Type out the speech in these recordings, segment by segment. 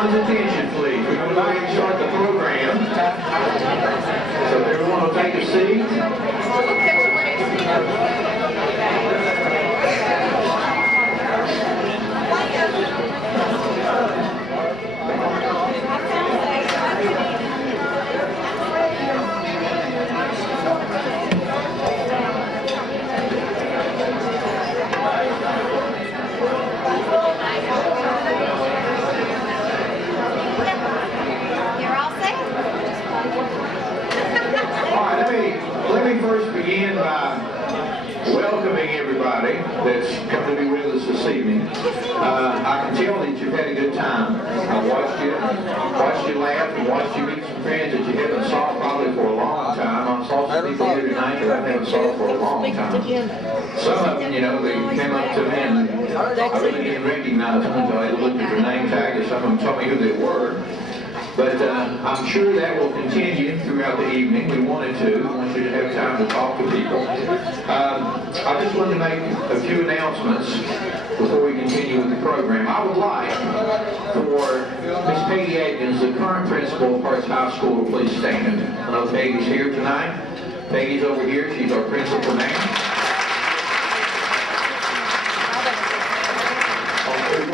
everyone's attention, please. We're going to go ahead and start the program. So if everyone will take a seat. Let me first begin by welcoming everybody that's come to be with us this evening. I can tell that you've had a good time. I've watched you laugh and watched you meet some friends that you haven't saw probably for a long time. I saw some people here tonight that I haven't saw for a long time. Some of them, you know, they came up to me and I really didn't recognize them until I looked at their name tag, and some of them told me who they were. But I'm sure that will continue throughout the evening. We wanted to. We want you to have time to talk to people. I just wanted to make a few announcements before we continue with the program. I would like for Miss Peggy Atkins, the current principal of Harts High School, to please stand. I know Peggy's here tonight. Peggy's over here. She's our principal now.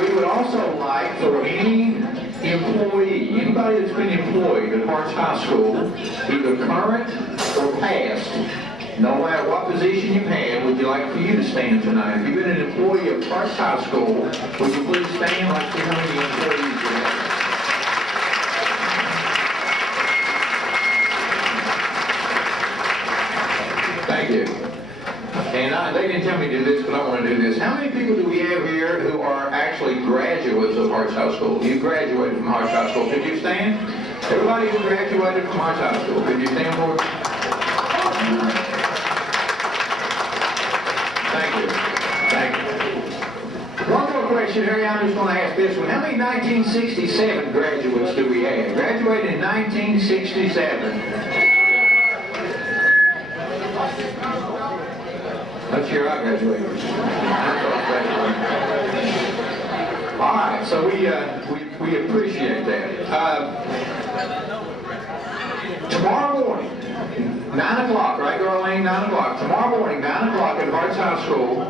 We would also like for any employee, anybody that's been employed at Harts High School, either current or past, no matter what position you've had, would you like for you to stand tonight? If you've been an employee of Harts High School, would you please stand? Like see how many employees you have. Thank you. And they didn't tell me to do this, but I want to do this. How many people do we have here who are actually graduates of Harts High School? You graduated from Harts High School. Could you stand? Everybody who graduated from Harts High School, could you stand for it? Thank you. Thank you. One more question, Harry. I'm just going to ask this one. How many 1967 graduates do we have? Graduated in 1967. That's year I graduated. All right, so we appreciate that. Tomorrow morning, 9 o'clock, right, Darlene? 9 o'clock. Tomorrow morning, 9 o'clock at Harts High School,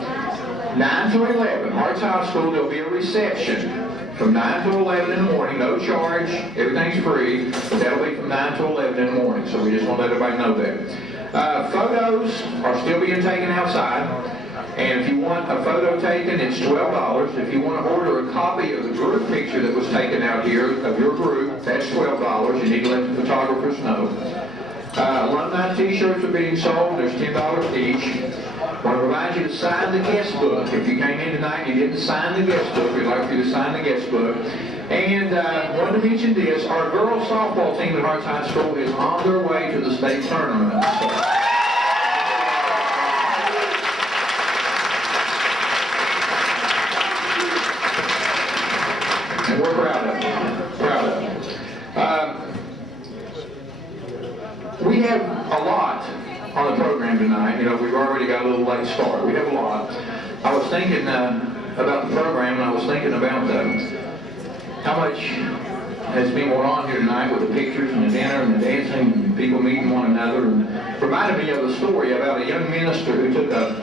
9 to 11. Harts High School, there'll be a reception from 9 to 11 in the morning, no charge, everything's free, but that'll be from 9 to 11 in the morning, so we just want to let everybody know that. Photos are still being taken outside, and if you want a photo taken, it's $12. If you want to order a copy of the group picture that was taken out here of your group, that's $12. You need to let the photographers know. Alumni t-shirts are being sold. There's $10 each. I want to remind you to sign the guest book. If you came in tonight and you didn't sign the guest book, we'd like for you to sign the guest book. And I wanted to mention this, our girls softball team at Harts High School is on their way to the state tournament. And we're proud of them. We have a lot on the program tonight. You know, we've already got a little late start. We have a lot. I was thinking about the program, and I was thinking about how much has been going on here tonight with the pictures and the dinner and the dancing and people meeting one another. And reminded me of a story about a young minister who took a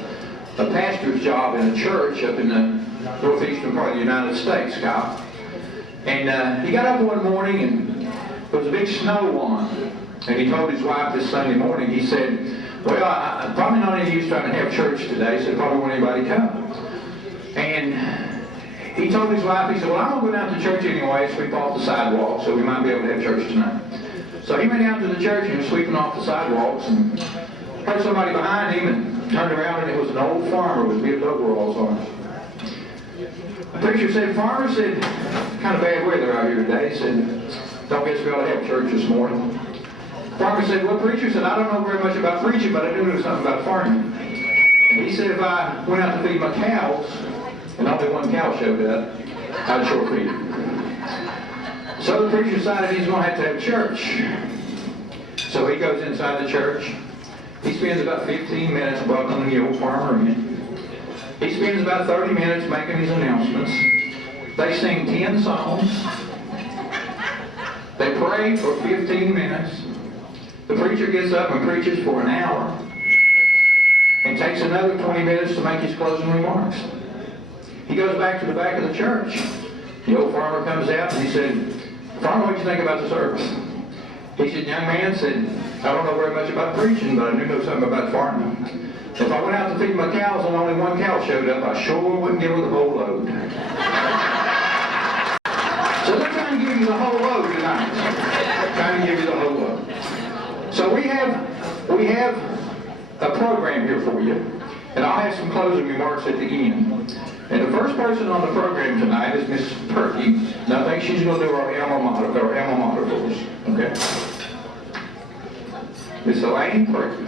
pastor's job in a church up in the northeastern part of the United States, Kyle. And he got up one morning and there was a big snow on. And he told his wife this Sunday morning, he said, well, I'm probably not any use trying to have church today, so probably won't anybody come. And he told his wife, he said, well, I'm going to go down to church anyway, sweep off the sidewalk, so we might be able to have church tonight. So he went down to the church and was sweeping off the sidewalks and heard somebody behind him and turned around, and it was an old farmer with big overalls on. The preacher said, farmer said, kind of bad weather out here today. He said, don't guess we ought to have church this morning. The farmer said, well, preacher said, I don't know very much about preaching, but I do know something about farming. And he said, if I went out to feed my cows, and only one cow showed up, I'd sure feed it. So the preacher decided he's going to have church. So he goes inside the church. He spends about 15 minutes welcoming the old farmer in. He spends about 30 minutes making his announcements. They sing 10 songs. They pray for 15 minutes. The preacher gets up and preaches for an hour and takes another 20 minutes to make his closing remarks. He goes back to the back of the church. The old farmer comes out and he said, "Farmer, what do you think about the service?" He said, "Young man," said, "I don't know very much about preaching, but I do know something about farming. If I went out to feed my cows and only one cow showed up, I sure wouldn't give her the whole load." So they're trying to give you the whole load tonight. Trying to give you the whole load. So we have a program here for you, and I'll have some closing remarks at the end. And the first person on the program tonight is Miss Perky, and I think she's going to do our alma mater for us. Okay? Miss Elaine Perky.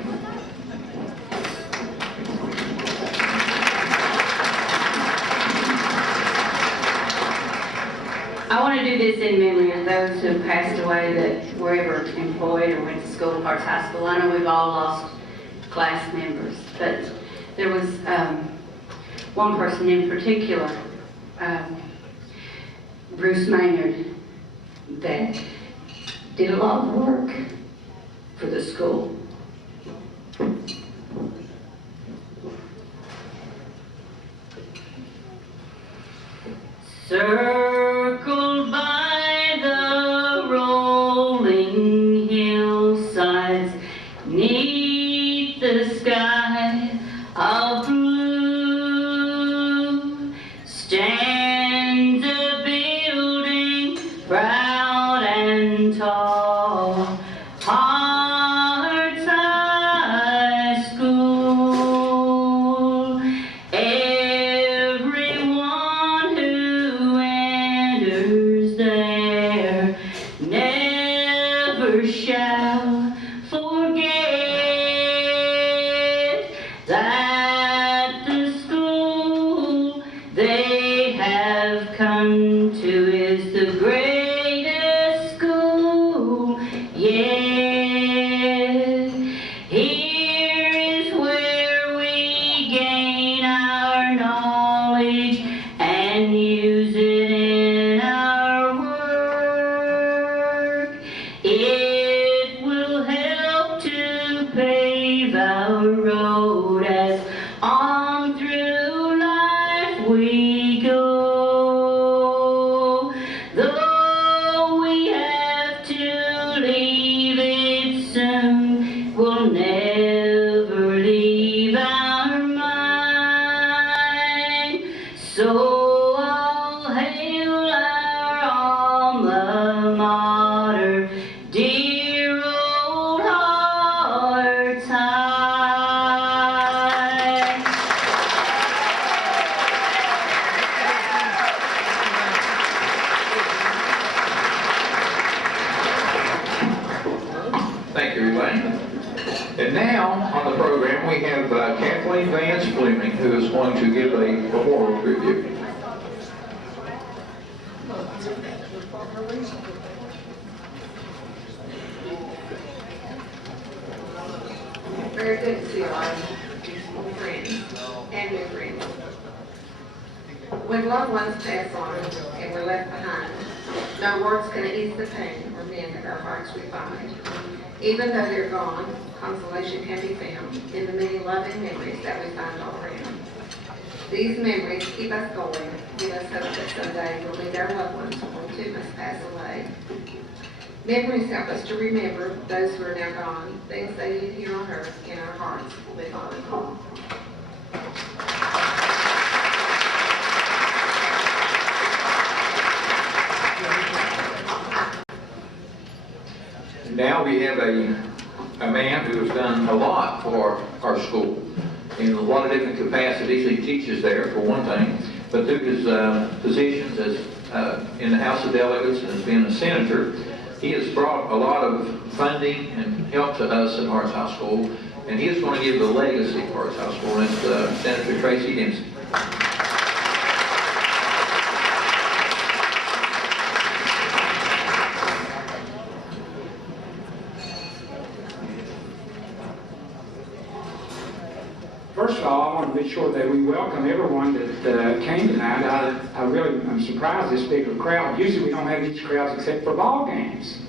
I want to do this in memory of those who passed away that were ever employed or went to school at Harts High School. I know we've all lost class members, but there was one person in particular, Bruce Maynard, that did a lot of work for the school. Circled by the rolling hillsides, 'neath the sky of blue, stands a building proud and tall, Harts High School. Everyone who enters there never shall forget that the school they have come to is the greatest school yet. Here is where we gain our knowledge and use it in our work. It will help to pave our road as on through life we go. Though we have to leave it soon, we'll never leave our mind. So all hail our alma mater, dear old Harts High. Thank you, Elaine. And now on the program we have Kathleen Vance Fleming, who is going to give a memorial tribute. Very good to see a lot of friends and new friends. When loved ones pass on and we're left behind, no words can ease the pain or mend our hearts we find. Even though they're gone, consolation can be found in the many loving memories that we find all around. These memories keep us going, give us hope that someday we'll meet our loved ones when we too must pass away. Memories help us to remember those who are now gone, things they did here on earth in our hearts live on and on. Now we have a man who has done a lot for our school in a lot of different capacities. He teaches there, for one thing, but through his positions as in the House of Delegates and as being a senator, he has brought a lot of funding and help to us at Harts High School, and he is going to give the legacy of Harts High School, and it's Senator Tracy Dempsey. First of all, I want to be sure that we welcome everyone that came tonight. I'm surprised this big of a crowd. Usually we don't have these crowds except for ball games.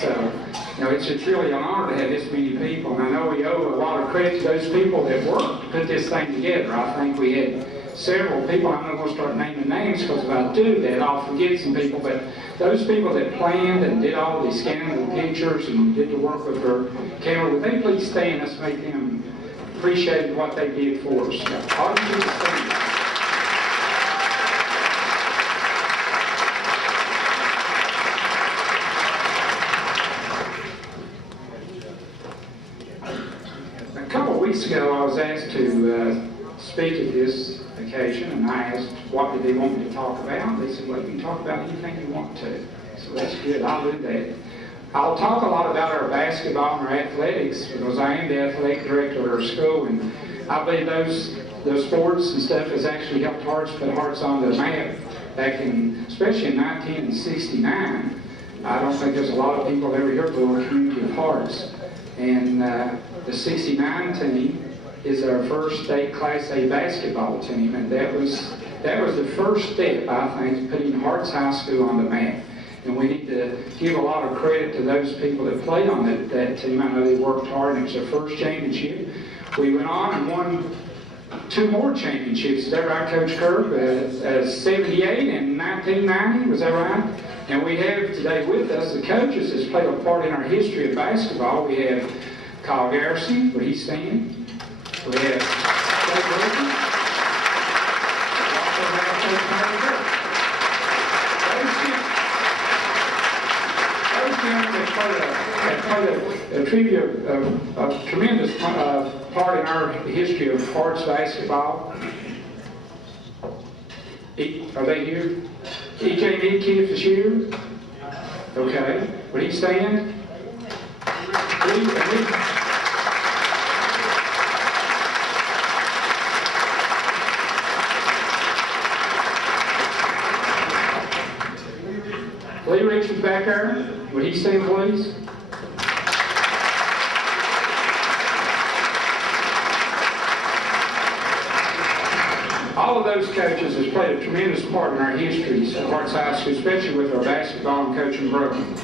So, it's really an honor to have this many people. And I know we owe a lot of credit to those people that worked to put this thing together. I think we had several people. I'm not going to start naming names because if I do that, I'll forget some people. But those people that planned and did all the scanning of the pictures and did the work with their camera, would they please stand? Let's make them appreciate what they did for us. All you do is stand. A couple of weeks ago, I was asked to speak at this occasion, and I asked what did they want me to talk about. They said, well, you can talk about anything you want to. So that's good, I'll do that. I'll talk a lot about our basketball and our athletics because I am the athletic director at our school, and I believe those sports and stuff has actually helped Harts put Harts on the map back in, especially in 1969. I don't think there's a lot of people ever heard of the little community of Harts. And the 69 team is our first state Class A basketball team, and that was the first step, I think, putting Harts High School on the map. And we need to give a lot of credit to those people that played on that team. I know they worked hard, and it was their first championship. We went on and won 2 more championships. Is that right, Coach Kirk? 78 and 1990, was that right? And we have today with us the coaches that's played a part in our history of basketball. We have Kyle Garrison, where he's standing. We have Jay Wilson. We also have Coach Mary Kirk. Those played a tremendous part in our history of Harts basketball. Are they here? E.J. Midkiff is here. Okay. Would he stand? Lee Richards back there. Would he stand, please? All of those coaches has played a tremendous part in our history at Harts High School, especially with our basketball and coaching program.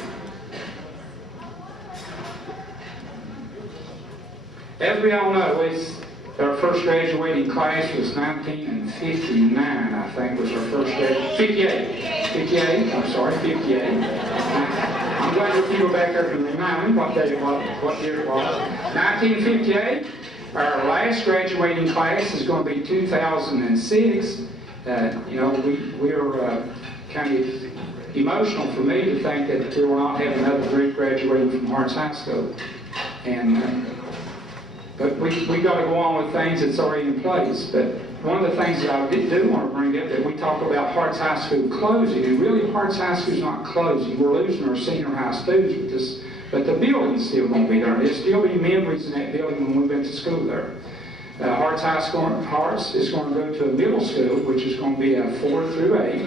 As we all know, our first graduating class was 1959, I think, was our first grade. 58. 58, I'm sorry, 58. I'm glad the people back there can remind me what year it was. 1958. Our last graduating class is going to be 2006. We're kind of emotional for me to think that we will not have another group graduating from Harts High School. But we got to go on with things that's already in place. But one of the things that I do want to bring up that we talk about Harts High School closing, and really Harts High School is not closing. We're losing our senior high students with this. But the building's still going to be there. There'll still be memories in that building when we went to school there. Harts High School, Harts is going to go to a middle school, which is going to be a 4 through 8.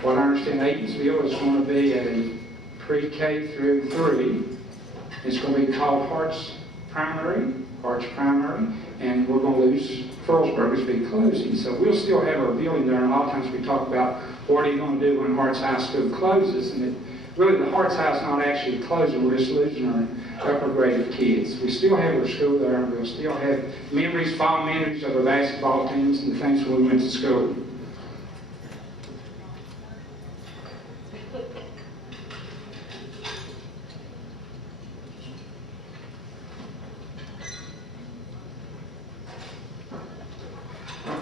What I understand, Aitonsville is going to be a pre-K through 3. It's going to be called Harts Primary, and we're going to lose Furlsburg as be closing. So we'll still have our building there, and a lot of times we talk about what are you going to do when Harts High School closes, and really, the Harts House is not actually closing. We're just losing our upper grade kids. We still have our school there, and we'll still have memories, fond memories of our basketball teams and the things when we went to school.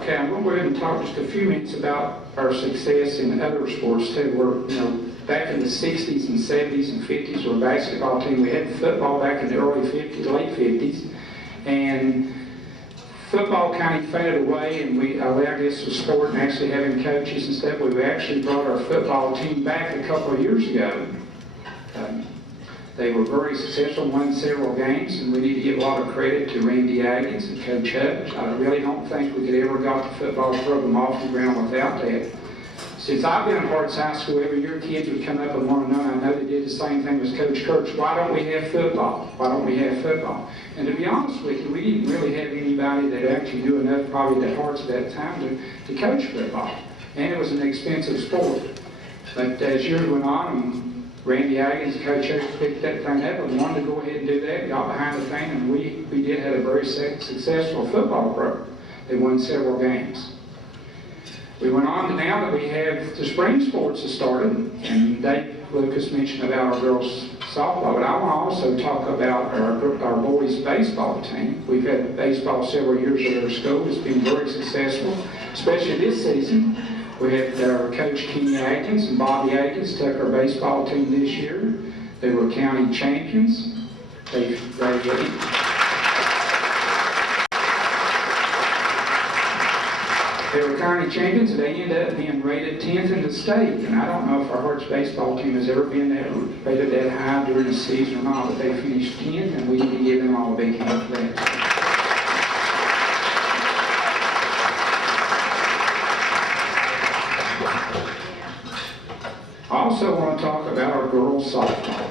Okay, I'm going to go ahead and talk just a few minutes about our success in other sports too. We're, back in the 60s and 70s and 50s, we're a basketball team. We had football back in the early 50s, late 50s, and football kind of faded away, and we allowed this to sport and actually having coaches and stuff. We actually brought our football team back a couple of years ago. They were very successful, won several games, and we need to give a lot of credit to Randy Aggins and Coach Hutch. I really don't think we could ever got the football program off the ground without that. Since I've been at Harts High School, every year kids would come up and want to know, and I know they did the same thing as Coach Kurtz, why don't we have football? Why don't we have football? And to be honest with you, we didn't really have anybody that actually knew enough probably at Harts at that time to coach football. And it was an expensive sport. But as years went on, and Randy Agins, Coach Harris, picked that thing up and wanted to go ahead and do that, got behind the thing, and we did have a very successful football program. They won several games. We went on to now that we have the spring sports has started, and Dave Lucas mentioned about our girls softball, but I want to also talk about our boys baseball team. We've had baseball several years at our school. It's been very successful, especially this season. We had our coach Kenny Atkins and Bobby Atkins took our baseball team this year. They were county champions. They were county champions, and they ended up being rated 10th in the state. And I don't know if our Harts baseball team has ever been rated that high during the season or not, but they finished 10th, and we need to give them all a big hand for that. I also want to talk about our girls softball.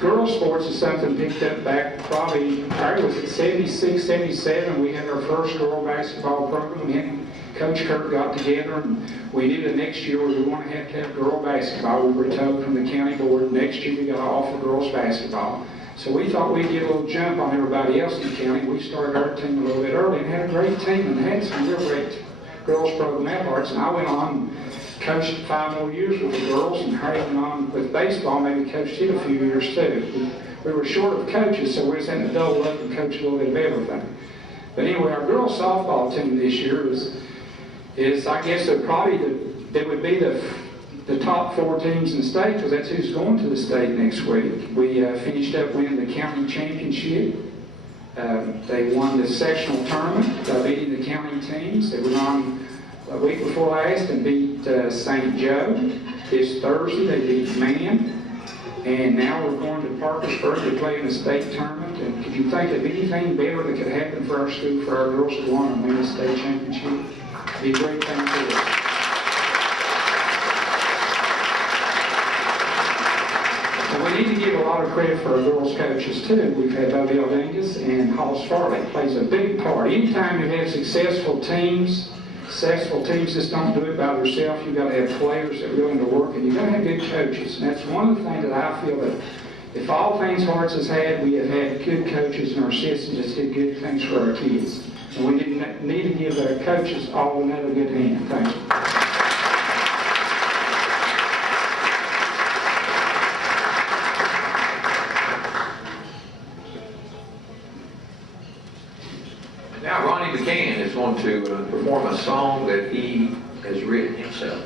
Girls sports is something picked up back probably was it 76, 77. We had our first girl basketball program. And Coach Kirk got together and we knew the next year we were going to have girl basketball. We were told from the county board next year we got to offer girls basketball. So we thought we'd get a little jump on everybody else in the county. We started our team a little bit early and had a great team and had some real great girls program at Harts. And I went on coached 5 more years with the girls and hanging on with baseball, maybe coached it a few years too. We were short of coaches, so we just had to double up and coach a little bit of everything. But anyway, our girls softball team this year is I guess they would be the top 4 teams in the state because that's who's going to the state next week. We finished up winning the county championship. They won the sectional tournament, beating the county teams. They went on a week before last and beat St. Joe. This Thursday they beat Man. And now we're going to Parkersburg to play in the state tournament. And could you think of anything better that could happen for our school, for our girls to go on and win the state championship? It'd be a great thing for us. And we need to give a lot of credit for our girls coaches too. We've had Odell Dingus and Hollis Farley plays a big part. Anytime you have successful teams just don't do it by themselves. You've got to have players that are willing to work, and you've got to have good coaches. And that's one of the things that I feel that if all things Harts has had, we have had good coaches and our citizens that did good things for our kids. And we need to give our coaches all another good hand. Thank you. Now Ronnie McCann is going to perform a song that he has written himself.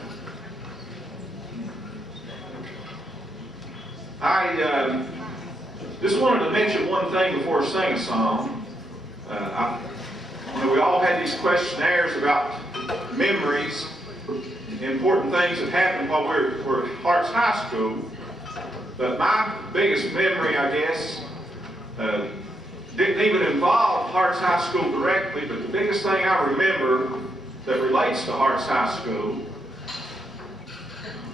I just wanted to mention one thing before I sing a song. We all had these questionnaires about memories, important things that happened while we were at Harts High School. But my biggest memory, I guess, didn't even involve Harts High School directly, but the biggest thing I remember that relates to Harts High School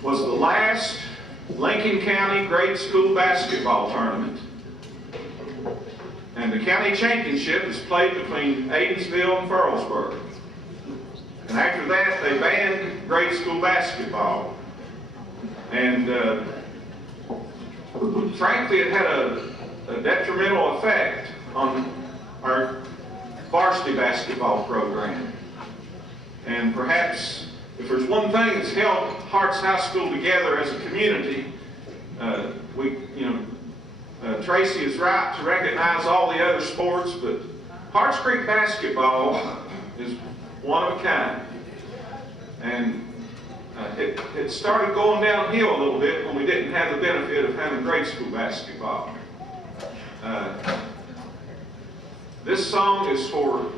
was the last Lincoln County grade school basketball tournament. And the county championship is played between Aidensville and Furlsburg. And after that, they banned grade school basketball. And frankly, it had a detrimental effect on our varsity basketball program. And perhaps if there's one thing that's held Harts High School together as a community, Tracy is right to recognize all the other sports, but Harts Creek basketball is one of a kind. And it started going downhill a little bit when we didn't have the benefit of having grade school basketball. This song is for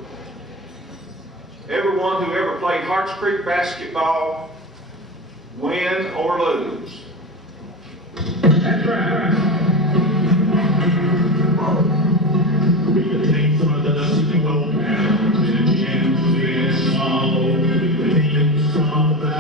everyone who ever played Harts Creek basketball, win or lose. That's right. We can take some of the dust and go down to the gym, we can swallow, we can take some of the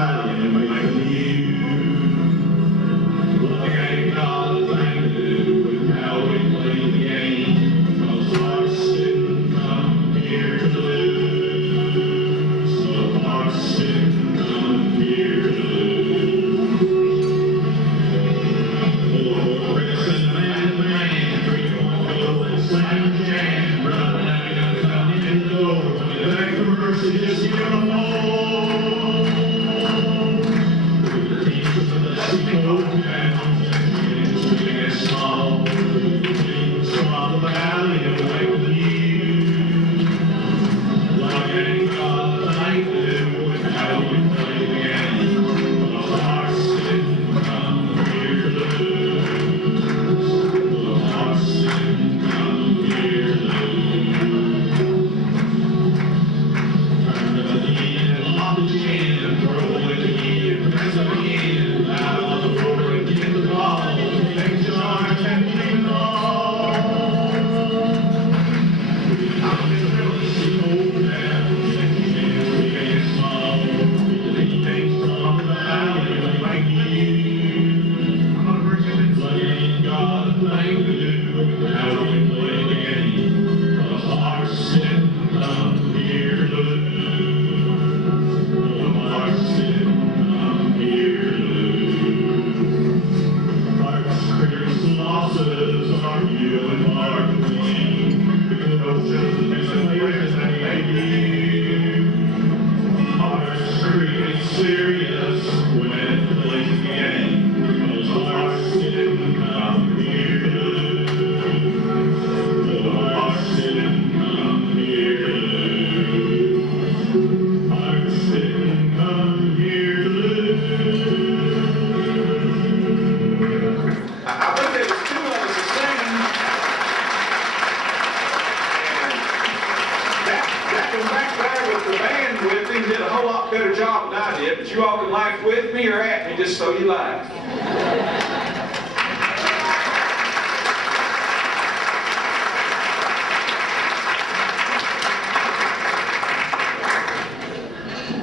at me just so you laugh.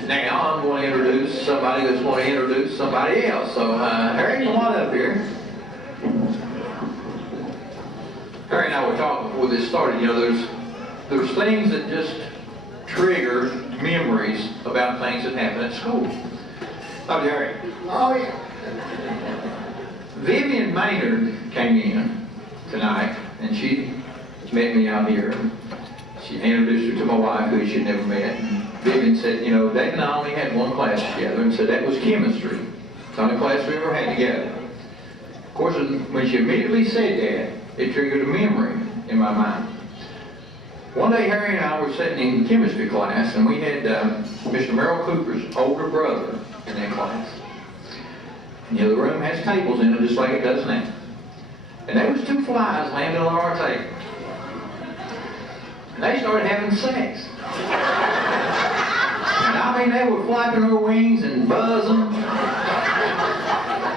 Now I'm going to introduce somebody that's going to introduce somebody else. So Harry, come on up here. Harry and I were talking before this started. You know, there's things that just trigger memories about things that happen at school. Oh, Harry. Oh, yeah. Vivian Maynard came in tonight, and she met me out here. She introduced her to my wife, who she'd never met. And Vivian said, you know, Dave and I only had one class together, and said that was chemistry. It's the only class we ever had together. Of course, when she immediately said that, it triggered a memory in my mind. One day, Harry and I were sitting in chemistry class, and we had Mr. Merrill Cooper's older brother in that class. And the other room has tables in it, just like it does now. And there was two flies landing on our table. And they started having sex. And I mean, they were flapping their wings and buzzing.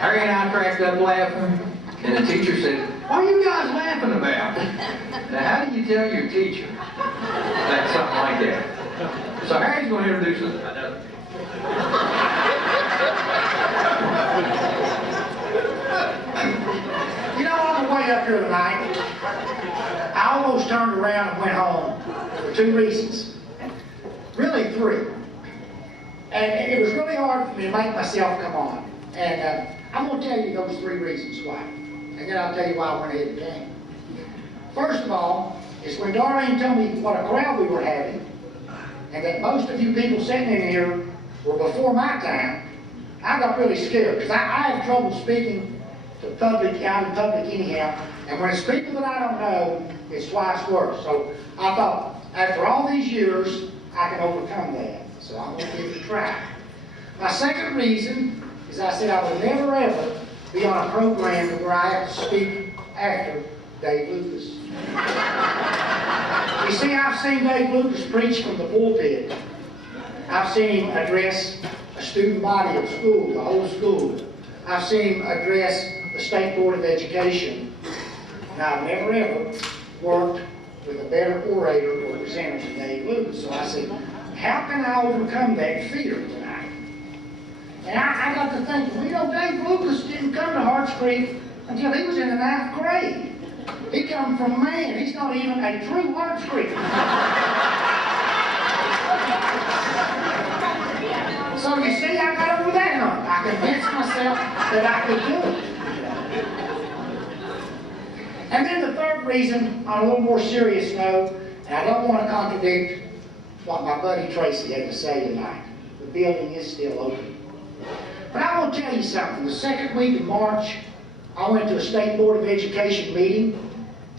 Harry and I cracked up laughing, and the teacher said, "What are you guys laughing about?" Now, how do you tell your teacher that's something like that? So Harry's going to introduce us. You know, on the way up here tonight, I almost turned around and went home for two reasons. Really three. And it was really hard for me to make myself come on. And I'm going to tell you those three reasons why. And then I'll tell you why I went ahead and came. First of all, is when Darlene told me what a crowd we were having, and that most of you people sitting in here were before my time, I got really scared, because I have trouble speaking to public, out in public anyhow, and when it's people that I don't know, it's twice worse. So I thought, after all these years, I can overcome that. So I'm going to give it a try. My second reason is I said I would never ever be on a program where I have to speak after Dave Lucas. You see, I've seen Dave Lucas preach from the pulpit. I've seen him address a student body of school, the whole school. I've seen him address the State Board of Education. And I've never ever worked with a better orator or presenter than Dave Lucas. So I said, how can I overcome that fear tonight? And I got to thinking, well, you know, Dave Lucas didn't come to Harts Creek until he was in the 9th grade. He come from man. He's not even a true Harts Creek. So you see, I got over that hump. I convinced myself that I could do it. And then the third reason, on a little more serious note, and I don't want to contradict what my buddy Tracy had to say tonight. The building is still open. But I want to tell you something. The second week of March, I went to a State Board of Education meeting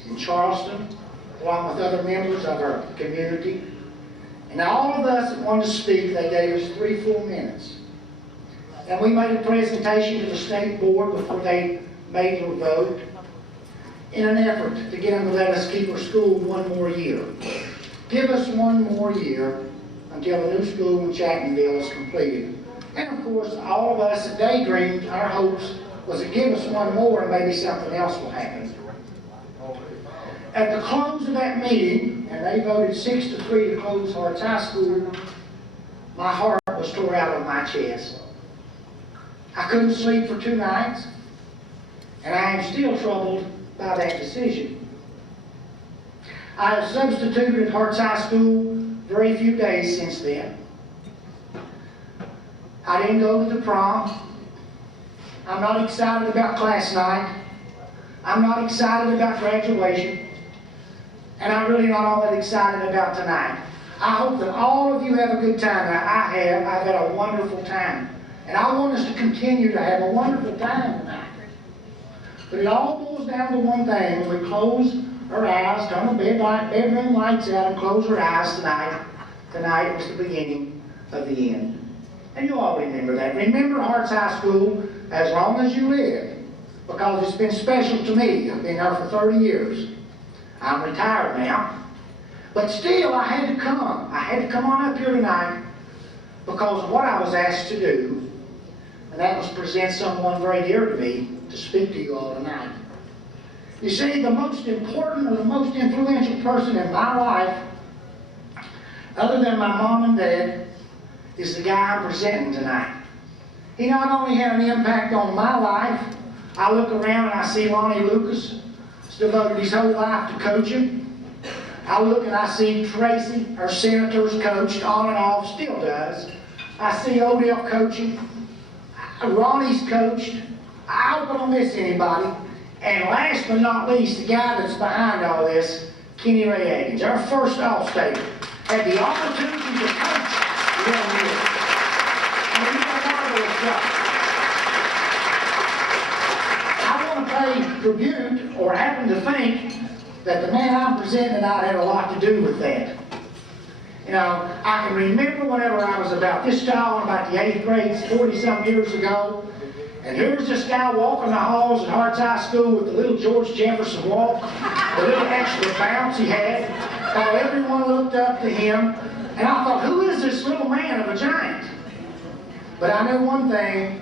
in Charleston, along with other members of our community. And all of us that wanted to speak, they gave us 3 full minutes. And we made a presentation to the State Board before they made their vote in an effort to get them to let us keep our school one more year. Give us one more year until the new school in Chapmanville is completed. And of course, all of us that daydreamed, our hopes was to give us one more and maybe something else will happen. At the close of that meeting, and they voted 6-3 to close Harts High School, my heart was tore out of my chest. I couldn't sleep for 2 nights, and I am still troubled by that decision. I have substituted at Harts High School very few days since then. I didn't go to the prom. I'm not excited about class night. I'm not excited about graduation. And I'm really not all that excited about tonight. I hope that all of you have a good time. Now, I've had a wonderful time. And I want us to continue to have a wonderful time tonight. But it all boils down to one thing. When we close our eyes, turn the bedroom lights out and close our eyes tonight was the beginning of the end. And you all remember that. Remember Harts High School as long as you live, because it's been special to me. I've been there for 30 years. I'm retired now. But still, I had to come. I had to come on up here tonight because of what I was asked to do. and that was present someone very dear to me to speak to you all tonight. You see, the most important or the most influential person in my life, other than my mom and dad, is the guy I'm presenting tonight. He not only had an impact on my life. I look around and I see Ronnie Lucas, devoted his whole life to coaching. I look and I see Tracy, our Senators, coached on and off, still does. I see Odell coaching. Ronnie's coached. I hope I don't miss anybody. And last but not least, the guy that's behind all this, Kenny Ray Higgins, our first All-Stater, had the opportunity to coach 11 years. I mean, he's a marvelous guy. I want to pay tribute, or happen to think, that the man I'm presenting tonight had a lot to do with that. You know, I can remember whenever I was about this tall, about the 8th grade, 40-some years ago, and here's this guy walking the halls at Harts High School with the little George Jefferson walk, the little extra bounce he had, while everyone looked up to him, and I thought, who is this little man of a giant? But I knew one thing,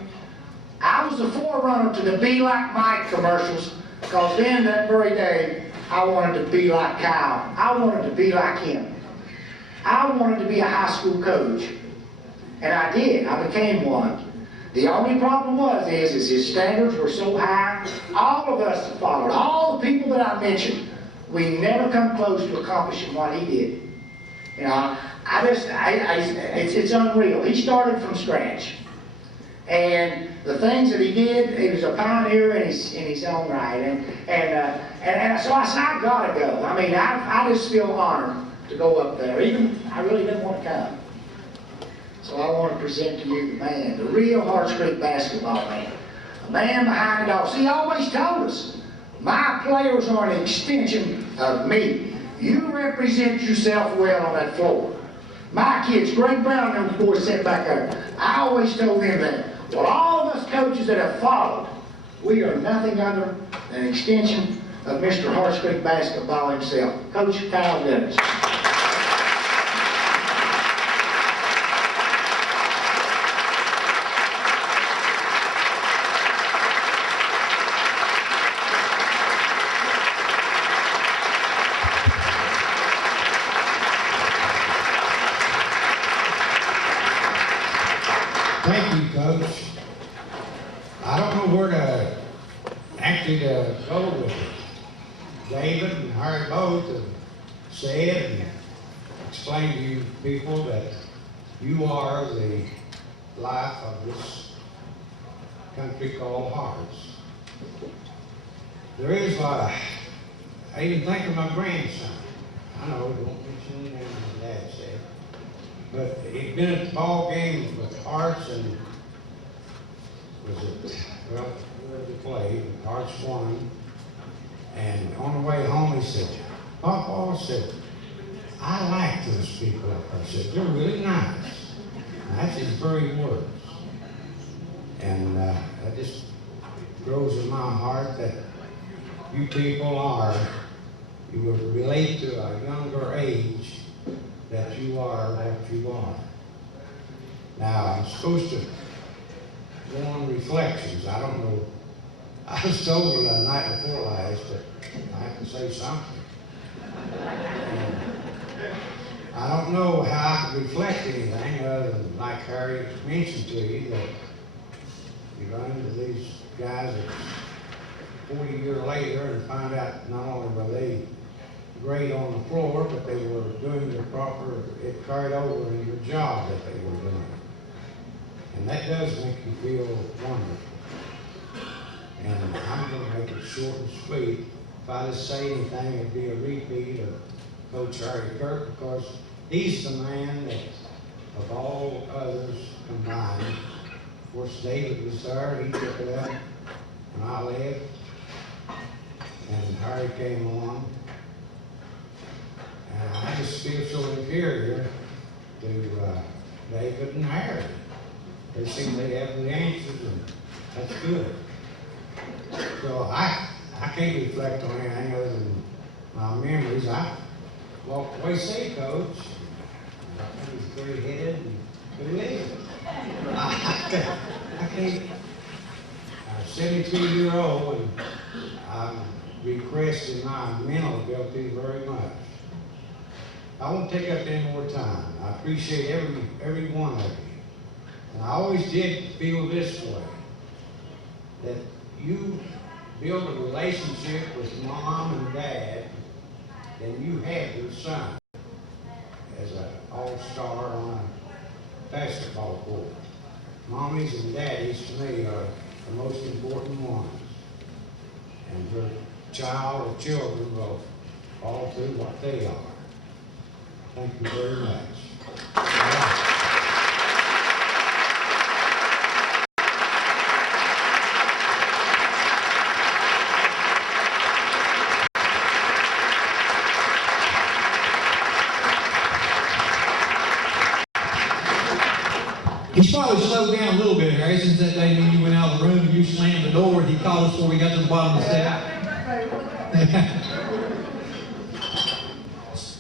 I was the forerunner to the Be Like Mike commercials, because then that very day, I wanted to be like Kyle. I wanted to be like him. I wanted to be a high school coach. And I did. I became one. The only problem is his standards were so high. All of us that followed, all the people that I mentioned, we never come close to accomplishing what he did. You know, it's unreal. He started from scratch. And the things that he did, he was a pioneer in his own right. And so I said, I gotta go. I mean, I just feel honored to go up there. Even, I really didn't want to come. So I want to present to you the man, the real Harts Creek basketball man. A man behind it all. See, he always told us, my players are an extension of me. You represent yourself well on that floor. My kids, Greg Brown and them boys sitting back there, I always told them that. Well, all of us coaches that have followed, we are nothing other than an extension of Mr. Harts Creek basketball himself, Coach Kyle Dennis. Thank you, Coach. I don't know where to actually go with it. David and Harry both have said and explained to you people that you are the life of this country called Harts. There is I even think of my grandson. I know, don't mention the name of my dad said. But he'd been at the ball games with Harts and whoever they played, Harts won. And on the way home he said, Papa said, I like those people up there. I said, they're really nice. And that's his very words. And that just grows in my heart that you people you will relate to a younger age that you are what you are. Now, I'm supposed to go on reflections. I don't know. I was told the night before last that I can say something. And I don't know how I can reflect anything other than, like Harry mentioned to you, that you run into these guys that 40 years later and find out not only were they great on the floor, but they were doing the proper, it carried over in your job that they were doing. And that does make you feel wonderful. And I'm going to make it short and sweet. If I just say anything, it'd be a repeat of Coach Harry Kirk, because he's the man that, of all others combined, of course David was there, he took it up, and I left, and Harry came on. And I just feel so inferior to David and Harry. They seem they have the answers, and that's good. So I can't reflect on anything other than my memories. I walked away, say, Coach, he was 3-headed and 2-legged. I can't, I'm 72-year-old and I'm requesting my mental ability very much. I won't take up any more time. I appreciate every one of you. And I always did feel this way, that you build a relationship with mom and dad, and you have your son as an all-star on a basketball court. Mommies and daddies, to me, are the most important ones. And your child or children will fall through what they are. Thank you very much. He's probably slowed down a little bit, Harry, since that day when you went out of the room and you slammed the door and he called us before we got to the bottom of the step.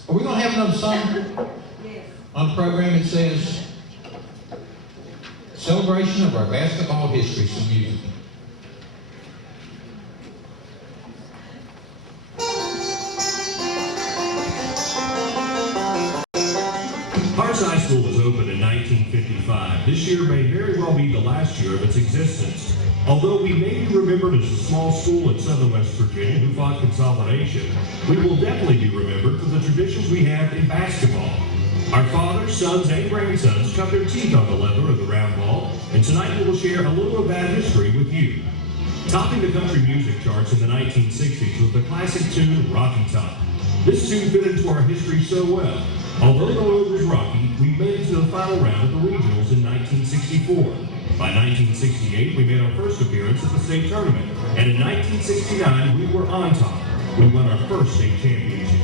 Are we going to have another song on the program? It says, celebration of our basketball history, some music. Harts High School was opened in 1955. This year may very well be the last year of its existence. Although we may be remembered as a small school in southern West Virginia who fought consolidation, we will definitely be remembered for the traditions we have in basketball. Our fathers, sons, and grandsons cut their teeth on the leather of the round ball, and tonight we will share a little of that history with you. Topping the country music charts in the 1960s was the classic tune, Rocky Top. This tune fit into our history so well. Although the road was rocky, we made it to the final round of the regionals in 1964. By 1968, we made our first appearance at the state tournament, and in 1969, we were on top. We won our first state championship.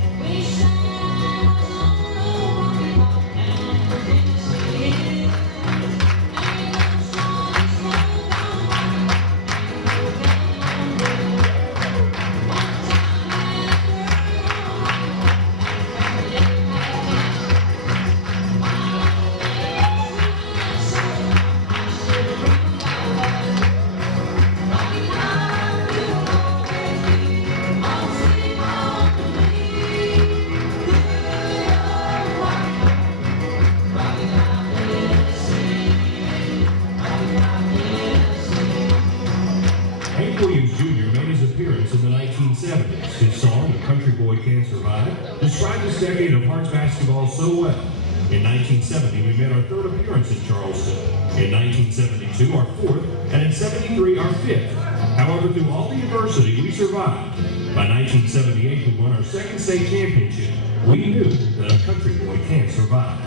His song, "The Country Boy Can't Survive," described this decade of Harts basketball so well. In 1970, we made our third appearance in Charleston. In 1972, our fourth, and in 73, our fifth. However, through all the adversity, we survived. By 1978, we won our second state championship. We knew that a country boy can't survive.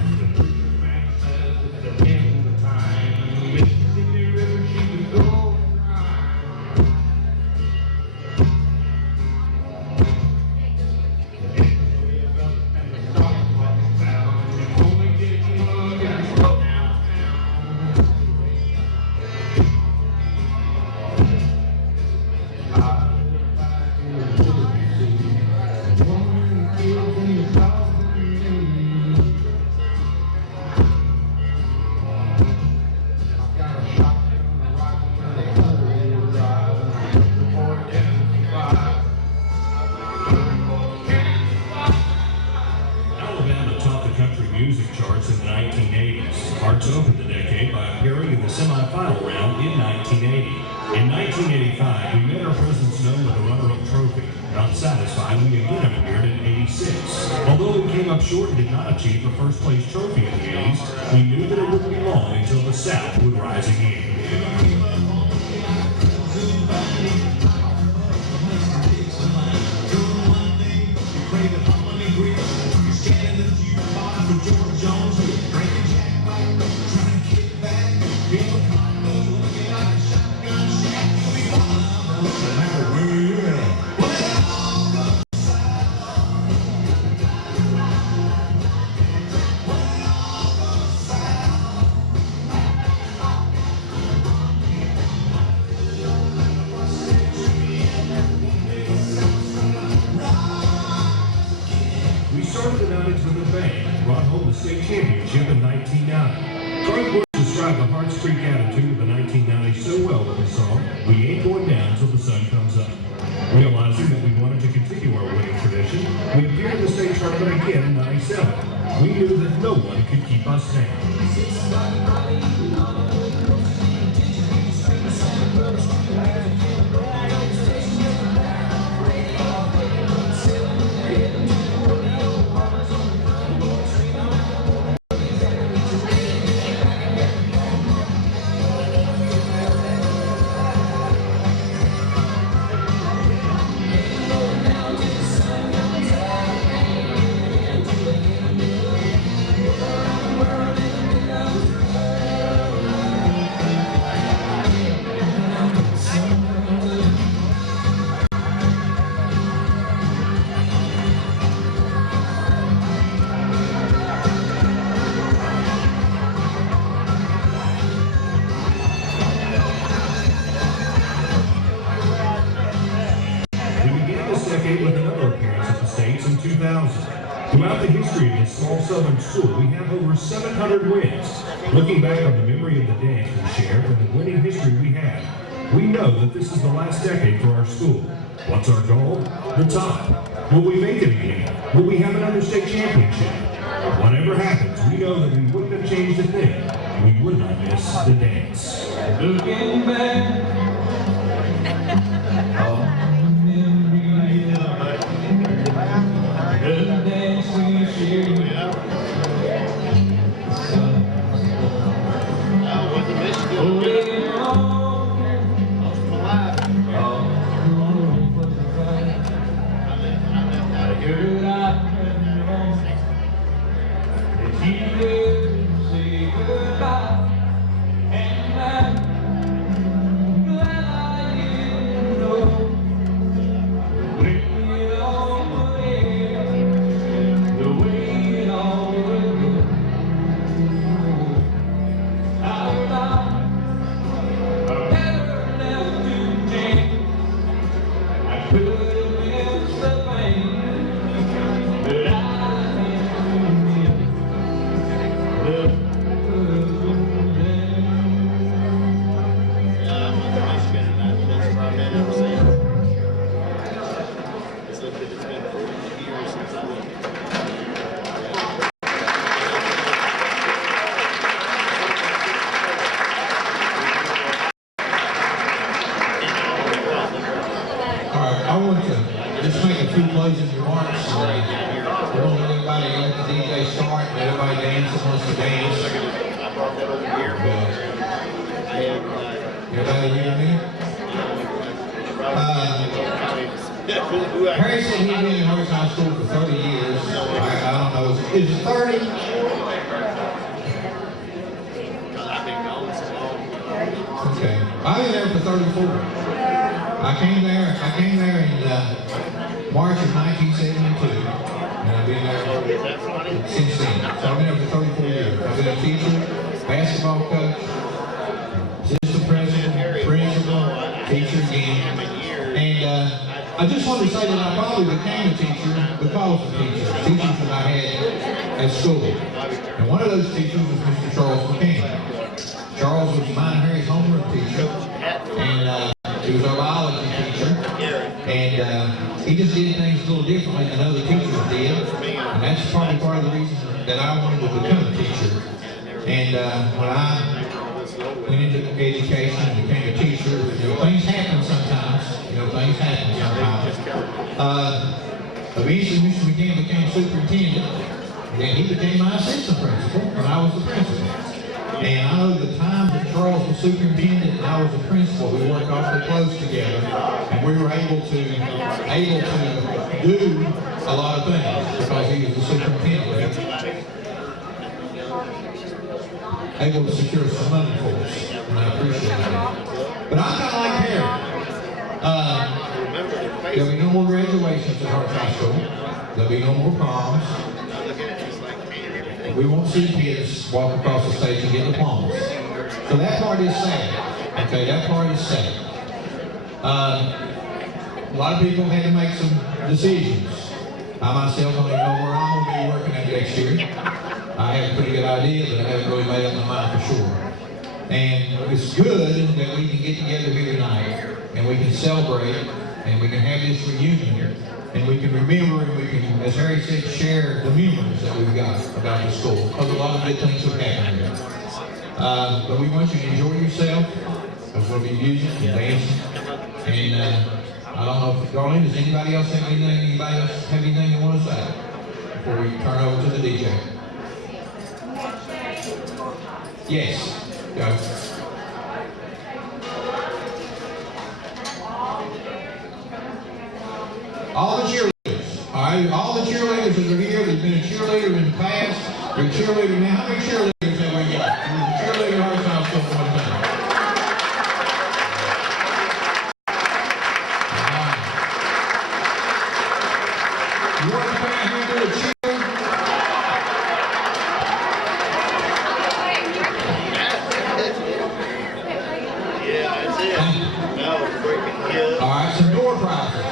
Music charts in the 1980s. Harts opened the decade by appearing in the semifinal round in 1980. In 1985, we made our presence known with a runner-up trophy. Not satisfied, we again appeared in 86. Although we came up short and did not achieve a first-place trophy in the 80s, we knew that it wouldn't be long until the South would rise again. Brought home the state championship in 1990. Troy Bush described the Harts Creek attitude of the 1990 us so well with the song, "We Ain't Going Down Till the Sun Comes Up." Realizing that we wanted to continue our winning tradition, we appeared in the state tournament again in '97. We knew that no one could keep us down. With another appearance at the States in 2000. Throughout the history of this small southern school, we have over 700 wins. Looking back on the memory of the dance we shared and the winning history we have, we know that this is the last decade for our school. What's our goal? The top. Will we make it again? Will we have another state championship? Whatever happens, we know that we wouldn't have changed a thing. We would not miss the dance. Looking back. I want to just make a few closing remarks. I don't want everybody to let the DJ start, let everybody dance that wants to dance. Everybody hear me? Harry said he'd been in Harts High School for 30 years. I don't know, is it 30? Okay, I've been there for 34. I came there in March of 1972, and I've been there since then. So I've been there for 34 years. I've been a teacher, basketball coach, assistant president, principal, teacher again. And I just wanted to say that I probably became a teacher because of teachers that I had at school. And one of those teachers was Mr. Charles McCain. Charles was mine and Harry's homeroom teacher, and he was our biology teacher, and he just did things a little differently than other teachers did, and that's probably part of the reason that I wanted to become a teacher. And when I went into education and became a teacher, things happen sometimes. Things happen sometimes. Eventually, Mr. McCann became superintendent, and then he became my assistant principal, and I was the principal. And I know the time that Charles was superintendent and I was the principal, we worked awfully close together, and we were able to do a lot of things because he was the superintendent. Able to secure some money for us, and I appreciate that. But I'm kind of like Harry. There'll be no more graduations at Harts High School. There'll be no more proms. We won't see kids walk across the stage and get diplomas. So that part is sad. Okay, that part is sad. A lot of people had to make some decisions. I myself don't even know where I'm going to be working at next year. I have a pretty good idea, but I haven't really made up my mind for sure. And it's good that we can get together here tonight and we can celebrate and we can have this reunion here and we can remember and we can, as Harry said, share the memories that we've got about the school, because a lot of good things have happened here. But we want you to enjoy yourself. There's going to be music and dancing. And I don't know if, Darlene, does anybody else have anything they want to say before we turn over to the DJ? Yes. Go. All the cheerleaders, all right? All the cheerleaders that are here, there's been a cheerleader in the past, you're a cheerleader now. How many cheerleaders have we got? There's a cheerleader at Harts High School one time. You want to come out here and do a cheer? All right, some door prizes.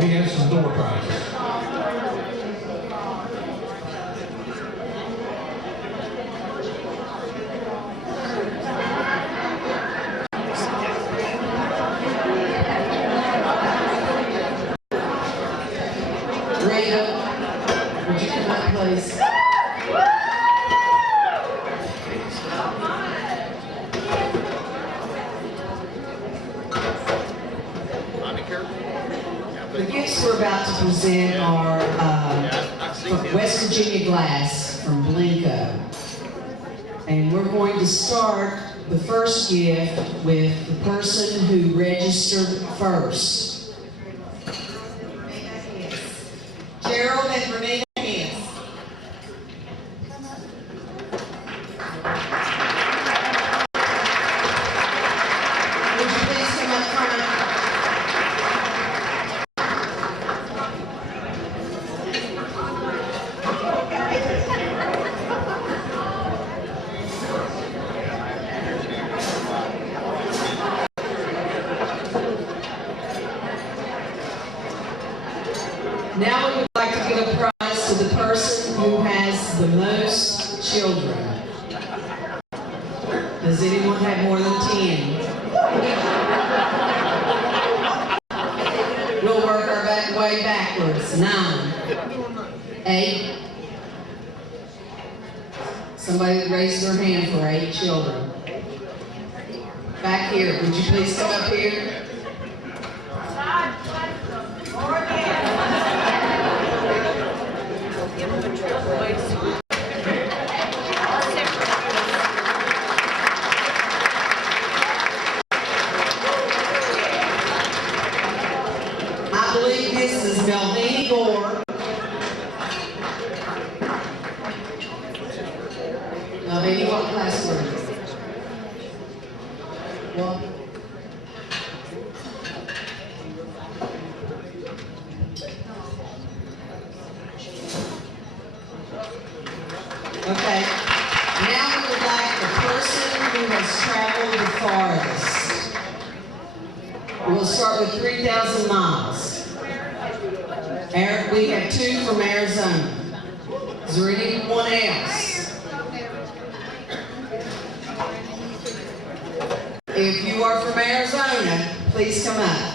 We have some door prizes. Rita, would you come up, please? The gifts we're about to present are from West Virginia glass from Blinko. And we're going to start the first gift with the person who registered first. Gerald and Renee. Would you please come up front? Now we would like to give a prize to the person who has the most children. Does anyone have more than 10? We'll work our way backwards. 9. 8. Somebody raised their hand for 8 children. Back here, would you please come up here? I believe this is Melvini Gore. Melvini, what class were you? What? Okay. Now we would like the person who has traveled the farthest. We'll start with 3,000 miles. We have 2 from Arizona. Is there anyone else? If you are from Arizona, please come up.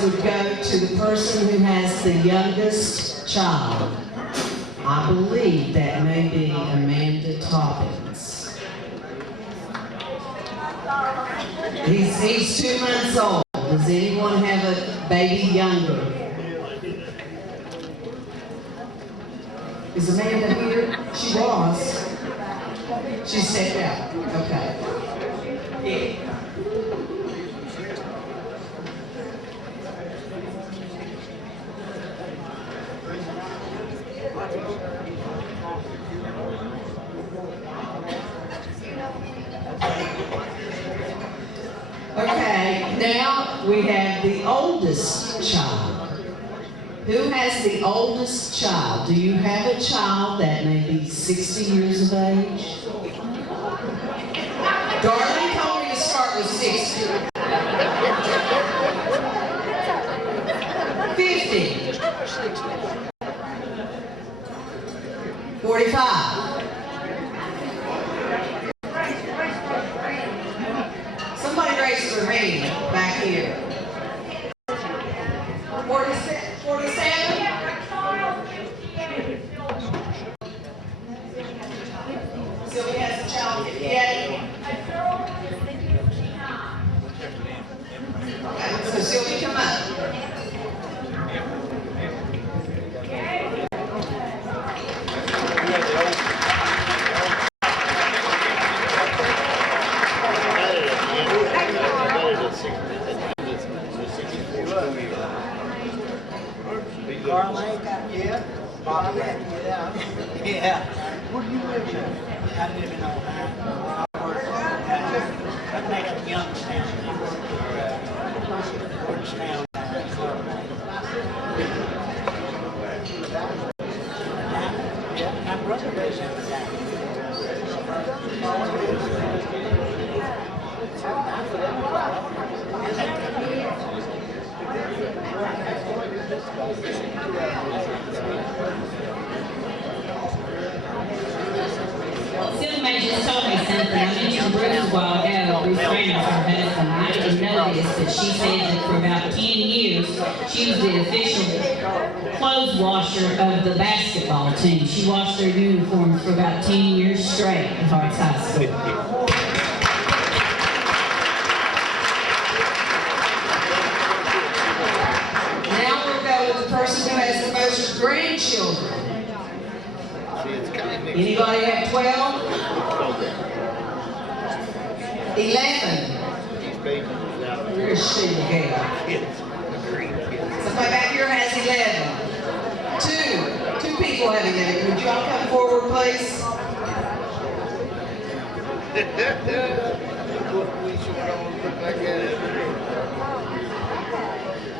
Would go to the person who has the youngest child. I believe that may be Amanda Toppins. He's 2 months old. Does anyone have a baby younger? Is Amanda here? She was. She stepped out. Okay. Okay, now we have the oldest child. Who has the oldest child? Do you have a child that may be 60 years of age? Darlene told me to start with 60. 50. 45. Somebody raise their hand back here. 47? Sylvia has a child, 58. Okay, so Sylvia, come up. Yeah. Bobby had to get out. Yeah. Where do you live in? I live in Ohio. I work that makes it Youngstown. Georgetown. Yeah, my brother lives in Sylvia just told me something. I mentioned Bruce a while ago, Bruce Randall, her husband. I didn't know this, but she said that for about 10 years, she was the official clothes washer of the basketball team. She washed their uniforms for about 10 years straight at Harts High School. Now we'll go with the person who has the most grandchildren. Anybody have 12? 11. Where's she again? Somebody back here has 11. Two people have 11. Would you all come forward, please?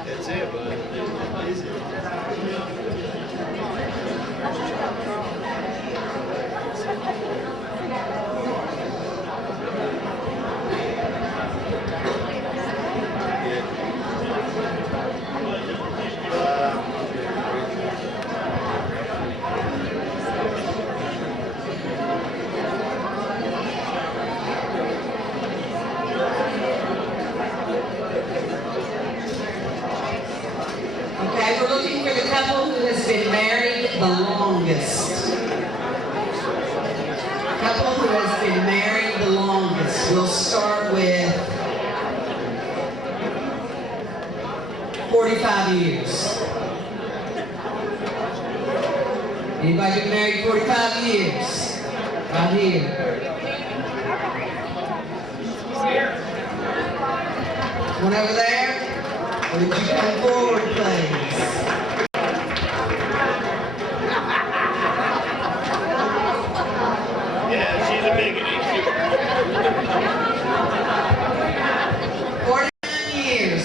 That's it, bud. Is it? Okay, we're looking for the couple who has been married the longest. Couple who has been married the longest. We'll start with 45 years. Anybody been married 45 years? Right here. One over there? Would you come forward, please? Yeah, she's a biggity. 49 years.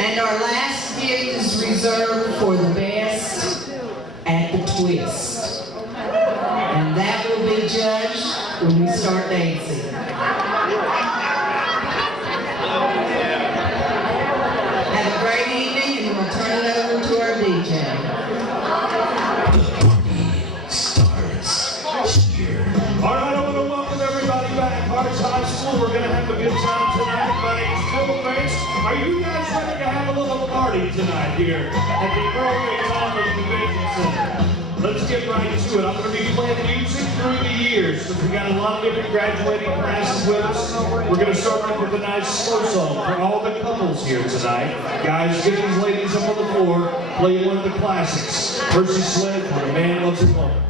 And our last gift is reserved for the best at the twist. And that will be judged when we start dancing. Have a great evening, and we'll turn it over to our DJ. All right, I want to welcome everybody back. Harts High School, we're going to have a good time tonight. My name's Phil Banks. Are you guys ready to have a little party tonight here at the Earl Ray Conley Convention Center? let's get right to it. I'm going to be playing music through the years because we got a lot of different graduating classes with us. We're going to start off with a nice slow song for all the couples here tonight. Guys, get these ladies up on the floor, play one of the classics. Percy Sled, When a Man Loves a Woman.